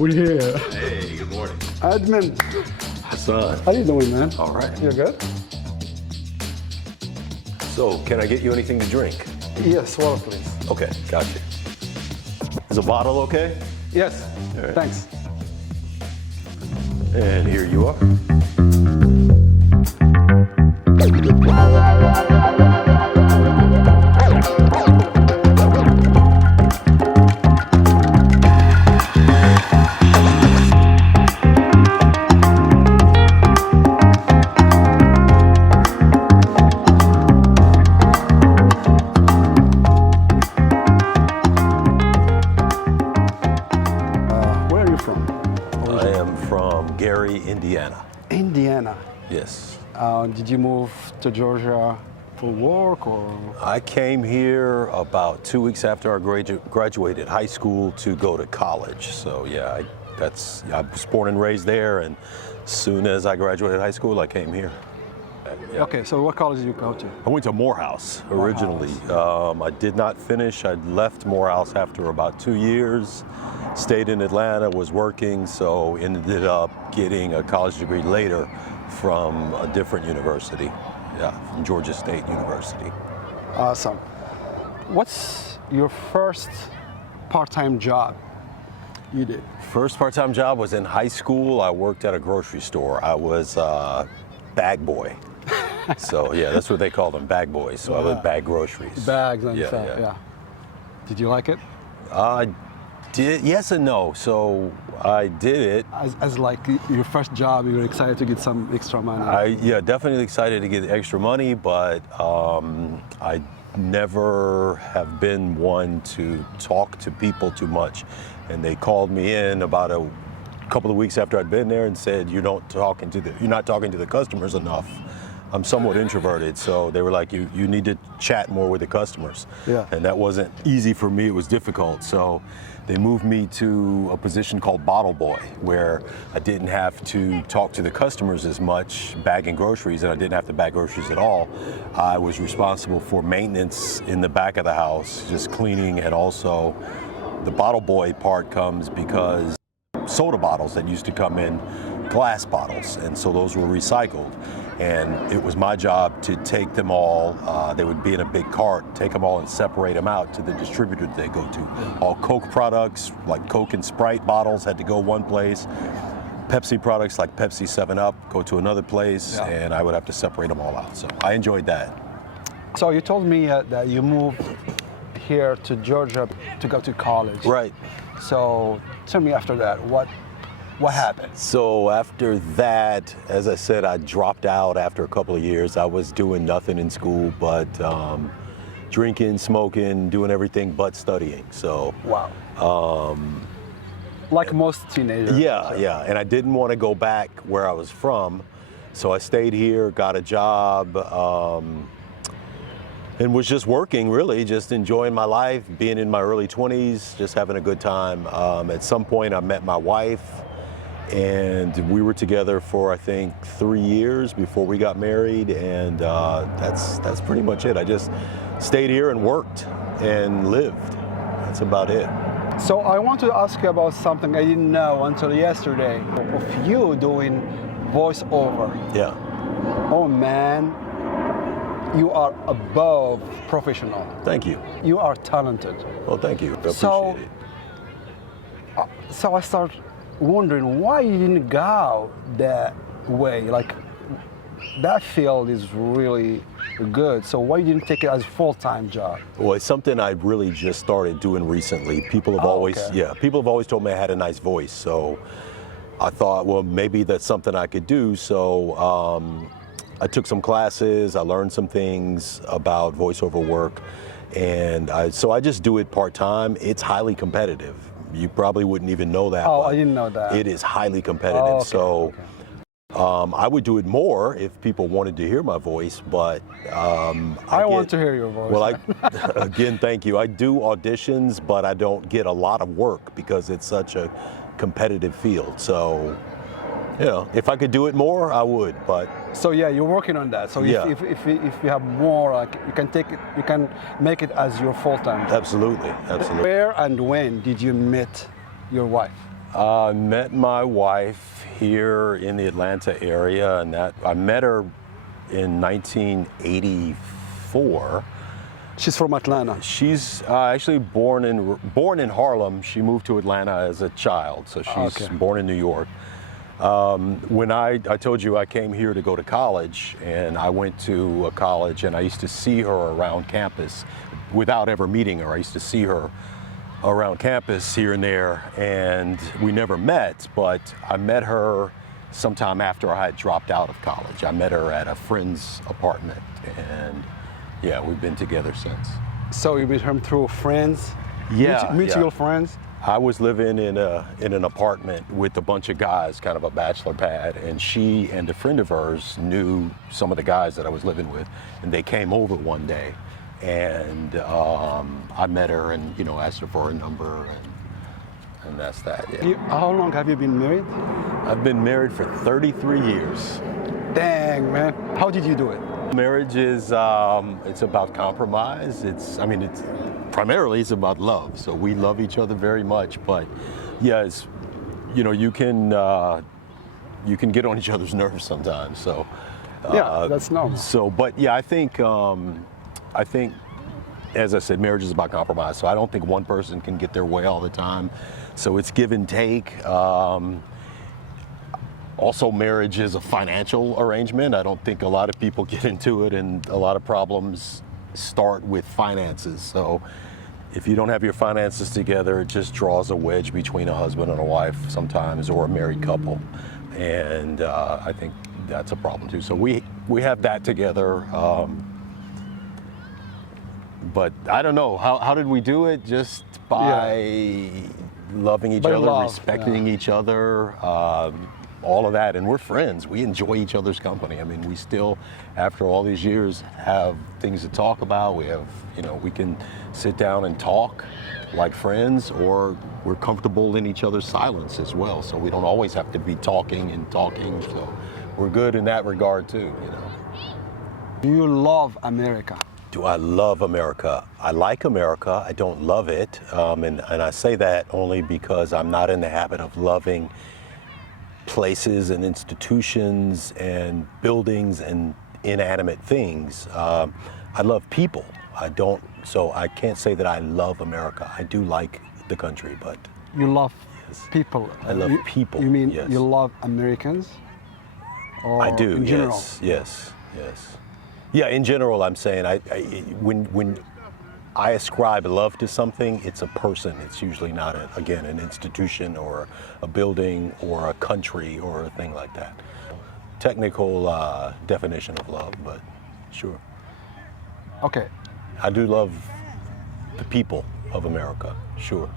We're here. Hey, good morning. Edmund. Hassan. How you doing, man? All right. You're good? So, can I get you anything to drink? Yes, water, please. Okay, gotcha. Is a bottle okay? Yes. right. Thanks. And here you are. Where are you from? I am from Gary, Indiana. Indiana. Yes. Did you move to Georgia for work or? I came here about 2 weeks after I graduated high school to go to college. So yeah, I was born and raised there, and as soon as I graduated high school, I came here. Yeah. Okay, so what college did you go to? I went to Morehouse originally. I did not finish. I left Morehouse after about 2 years, stayed in Atlanta, was working, so ended up getting a college degree later from a different university, from Georgia State University. Awesome. What's your first part-time job you did? First part-time job was in high school. I worked at a grocery store. I was a bag boy. So yeah, that's what they call them, bag boys. So I would bag groceries. Bags and stuff, yeah. Did you like it? I did, yes and no. So I did it. As like your first job, you were excited to get some extra money. Definitely excited to get extra money, but I never have been one to talk to people too much. And they called me in about a couple of weeks after I'd been there and said, you're not talking to the customers enough. I'm somewhat introverted, so they were like, you need to chat more with the customers. Yeah. And that wasn't easy for me, it was difficult. So they moved me to a position called bottle boy, where I didn't have to talk to the customers as much, bagging groceries, and I didn't have to bag groceries at all. I was responsible for maintenance in the back of the house, just cleaning, and also the bottle boy part comes because soda bottles that used to come in glass bottles, and so those were recycled. And it was my job to take them all, they would be in a big cart, take them all and separate them out to the distributor that they go to. All Coke products, like Coke and Sprite bottles, had to go one place. Pepsi products like Pepsi 7-Up go to another place, and I would have to separate them all out. So I enjoyed that. So you told me that you moved here to Georgia to go to college. Right. So tell me after that, what happened? So after that, as I said, I dropped out after a couple of years. I was doing nothing in school but drinking, smoking, doing everything but studying. So wow. Like most teenagers. Yeah. And I didn't want to go back where I was from. So I stayed here, got a job, and was just working, really, just enjoying my life, being in my early 20s, just having a good time. At some point, I met my wife, and we were together for, I think, 3 years before we got married, and that's pretty much it. I just stayed here and worked and lived. That's about it. So I want to ask you about something I didn't know until yesterday, of you doing voiceover. Yeah. Oh man, you are above professional. Thank you. You are talented. Well, thank you. I appreciate it. So I start wondering why you didn't go that way. Like, that field is really good. So why you didn't take it as a full-time job? Well, it's something I really just started doing recently. People have people have always told me I had a nice voice. So I thought, well, maybe that's something I could do. So I took some classes. I learned some things about voiceover work, and so I just do it part-time. It's highly competitive. You probably wouldn't even know that. Oh, I didn't know that. It is highly competitive. I would do it more if people wanted to hear my voice, but I want to hear your voice. Well, again, thank you. I do auditions, but I don't get a lot of work because it's such a competitive field. So, you know, if I could do it more, I would. But so yeah, you're working on that. So if you have more, like, you can take it, you can make it as your full-time job. Absolutely. Where and when did you meet your wife? I met my wife here in the Atlanta area, and that I met her in 1984. She's from Atlanta. She's actually born in Harlem. She moved to Atlanta as a child, so she's born in New York. When I told you I came here to go to college, and I went to a college, and I used to see her around campus without ever meeting her. I used to see her around campus here and there, and we never met, but I met her sometime after I had dropped out of college. I met her at a friend's apartment, and yeah, we've been together since. So you met her through friends? Yeah. Mutual friends? I was living in an apartment with a bunch of guys, kind of a bachelor pad, and she and a friend of hers knew some of the guys that I was living with, and they came over one day, and I met her and asked her for a number, and that's that. Yeah. How long have you been married? I've been married for 33 years. Dang, man. How did you do it? Marriage is it's about compromise. It's primarily it's about love. So we love each other very much, but yeah, it's, you can get on each other's nerves sometimes. So yeah, that's normal. So, but yeah, I think as I said, marriage is about compromise. So I don't think one person can get their way all the time. So it's give and take. Also, marriage is a financial arrangement. I don't think a lot of people get into it, and a lot of problems start with finances. So if you don't have your finances together, it just draws a wedge between a husband and a wife sometimes, or a married couple. And I think that's a problem too. So we have that together. But I don't know, how did we do it? Just by loving each other, respecting each other, all of that, and we're friends. We enjoy each other's company. I mean, we still, after all these years, have things to talk about. We have, we can sit down and talk like friends, or we're comfortable in each other's silence as well. So we don't always have to be talking. So we're good in that regard too, Do you love America? Do I love America? I like America. I don't love it. And I say that only because I'm not in the habit of loving places and institutions and buildings and inanimate things. I love people. So I can't say that I love America. I do like the country, but. You love people. I love people. You mean yes. You love Americans? Or I do, in general? yes. Yeah, in general, I'm saying when I ascribe love to something, it's a person. It's usually not, an institution or a building or a country or a thing like that. Technical definition of love, but sure. Okay. I do love the people of America, sure.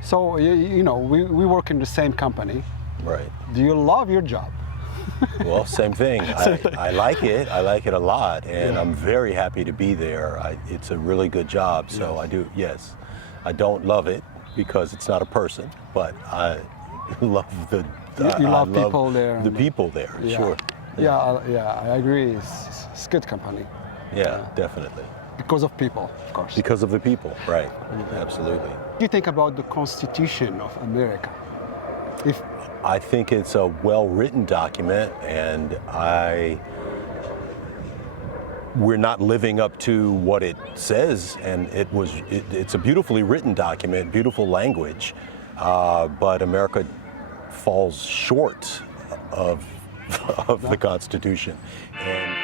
So, we work in the same company. Right. Do you love your job? Well, same thing. I like it. I like it a lot, and I'm very happy to be there. It's a really good job, so I do. Yes, I don't love it because it's not a person, but I love the. You love people there. The people there, sure. Yeah, I agree. It's good company. Yeah, definitely. Because of people, of course. Because of the people, right? Absolutely. What do you think about the Constitution of America? I think it's a well-written document, and we're not living up to what it says, and it's a beautifully written document, beautiful language, but America falls short of the Constitution. And